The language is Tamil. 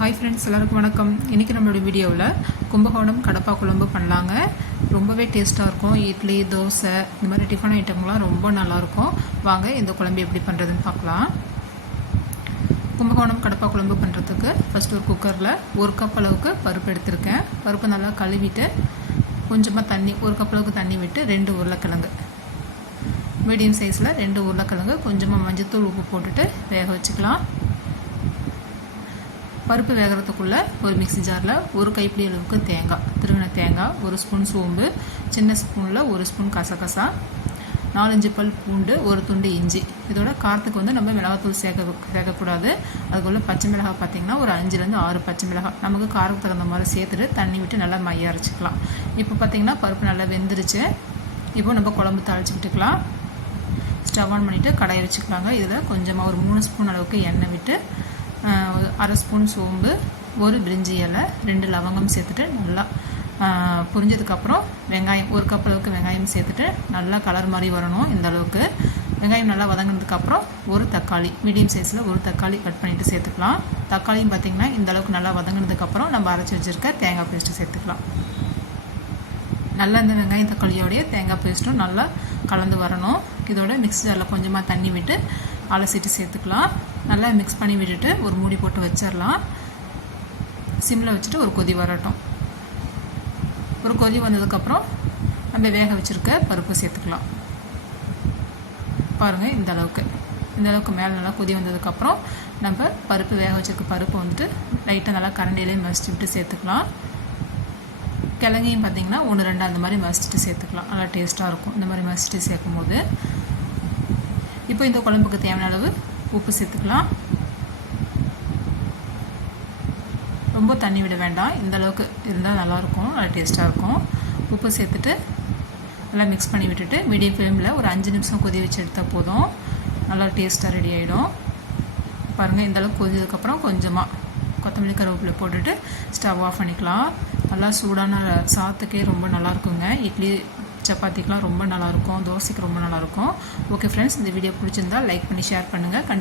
ஹாய் ஃப்ரெண்ட்ஸ், எல்லாருக்கும் வணக்கம். இன்றைக்கி நம்மளோட வீடியோவில் கும்பகோணம் கடப்பா குழம்பு பண்ணலாங்க. ரொம்பவே டேஸ்ட்டாக இருக்கும். இட்லி, தோசை இந்த மாதிரி டிஃபன் ஐட்டம்லாம் ரொம்ப நல்லாயிருக்கும். வாங்க இந்த குழம்பு எப்படி பண்ணுறதுன்னு பார்க்கலாம். கும்பகோணம் கடப்பா குழம்பு பண்ணுறதுக்கு ஃபஸ்ட்டு ஒரு குக்கரில் 1 கப் அளவுக்கு பருப்பு எடுத்திருக்கேன். பருப்பு நல்லா கழுவிட்டு கொஞ்சமாக தண்ணி, 1 கப் அளவுக்கு தண்ணி விட்டு 2 உருளைக்கிழங்கு, மீடியம் சைஸில் 2 உருளைக்கிழங்கு, கொஞ்சமாக மஞ்சத்தூள், உப்பு போட்டுட்டு வேக வச்சுக்கலாம். பருப்பு வேகிறதுக்குள்ளே ஒரு மிக்ஸி ஜாரில் 1 கைப்பிடி அளவுக்கு தேங்காய், திருவின தேங்காய், 1 ஸ்பூன் சோம்பு, சின்ன ஸ்பூனில் 1 ஸ்பூன் கசகசா, 4-5 பல் பூண்டு, 1 துண்டு இஞ்சி. இதோட காரத்துக்கு நம்ம மிளகாத்தூள் சேர்க்கக்கூடாது. அதுக்குள்ளே பச்சை மிளகாய் பார்த்திங்கன்னா ஒரு 5-6 பச்சை மிளகாய் நமக்கு காரத்துக்கு தகுந்த மாதிரி சேர்த்துட்டு தண்ணி விட்டு நல்லா மைய அரைச்சிக்கலாம். இப்போ பார்த்திங்கன்னா பருப்பு நல்லா வெந்துருச்சு. இப்போ நம்ம குழம்பு தாளிச்சு விட்டுக்கலாம். ஸ்டவ் ஆன் பண்ணிவிட்டு கடாயை வச்சுக்கலாங்க. இதில் கொஞ்சமாக ஒரு 3 ஸ்பூன் அளவுக்கு எண்ணெய் விட்டு 1/2 ஸ்பூன் சோம்பு, 1 பிரிஞ்சி இலை, 2 லவங்கம் சேர்த்துட்டு நல்லா புரிஞ்சதுக்கப்புறம் வெங்காயம், 1 கப் அளவுக்கு வெங்காயம் சேர்த்துட்டு நல்லா கலர் மாதிரி வரணும். இந்த அளவுக்கு வெங்காயம் நல்லா வதங்கினதுக்கப்புறம் 1 தக்காளி, மீடியம் சைஸில் 1 தக்காளி கட் பண்ணிவிட்டு சேர்த்துக்கலாம். தக்காளியும் பார்த்திங்கன்னா இந்த அளவுக்கு நல்லா வதங்கினதுக்கப்புறம் நம்ம அரைச்சி வச்சுருக்க தேங்காய் பேஸ்ட்டு சேர்த்துக்கலாம். நல்லா இந்த வெங்காயம் தக்காளியோடைய தேங்காய் பேஸ்ட்டும் நல்லா கலந்து வரணும். இதோட மிக்ஸி ஜாரில் கொஞ்சமாக தண்ணி விட்டு அலசிட்டு சேர்த்துக்கலாம். நல்லா மிக்ஸ் பண்ணி விட்டுட்டு ஒரு மூடி போட்டு வச்சிடலாம். சிம்மில் வச்சுட்டு ஒரு கொதி வரட்டும். ஒரு கொதி வந்ததுக்கப்புறம் நம்ம வேக வச்சுருக்க பருப்பு சேர்த்துக்கலாம். பாருங்கள், இந்த அளவுக்கு மேலே நல்லா கொதி வந்ததுக்கப்புறம் நம்ம பருப்பு வேக வச்சுருக்க பருப்பு லைட்டாக நல்லா கரண்டியிலே மசிச்சு விட்டு சேர்த்துக்கலாம். கிழங்கையும் பார்த்திங்கன்னா 1-2 அந்த மாதிரி மசிச்சுட்டு சேர்த்துக்கலாம். நல்லா டேஸ்ட்டாக இருக்கும் இந்த மாதிரி மசிச்சுட்டு சேர்க்கும் போது. இப்போ இந்த குழம்புக்கு தேவையான அளவு உப்பு சேர்த்துக்கலாம். ரொம்ப தண்ணி விட வேண்டாம், இந்த அளவுக்கு இருந்தால் நல்லாயிருக்கும், நல்லா டேஸ்ட்டாக இருக்கும். உப்பு சேர்த்துட்டு நல்லா மிக்ஸ் பண்ணி விட்டுட்டு மீடியம் ஃப்ளேமில் ஒரு 5 நிமிஷம் கொதி வச்சு எடுத்தால் போதும். நல்லா டேஸ்ட்டாக ரெடி ஆகிடும். பாருங்கள், இந்த அளவுக்கு கொதிச்சதுக்கப்புறம் கொஞ்சமாக கொத்தமல்லி, கருவேப்பிலை போட்டுட்டு ஸ்டவ் ஆஃப் பண்ணிக்கலாம். நல்லா சூடான சாத்துக்கே ரொம்ப நல்லாயிருக்குங்க. இட்லி, சப்பாத்திக்கெலாம் ரொம்ப நல்லாயிருக்கும், தோசைக்கு ரொம்ப நல்லாயிருக்கும். ஓகே ஃப்ரெண்ட்ஸ், இந்த வீடியோ பிடிச்சிருந்தால் லைக் பண்ணி ஷேர் பண்ணுங்கள்.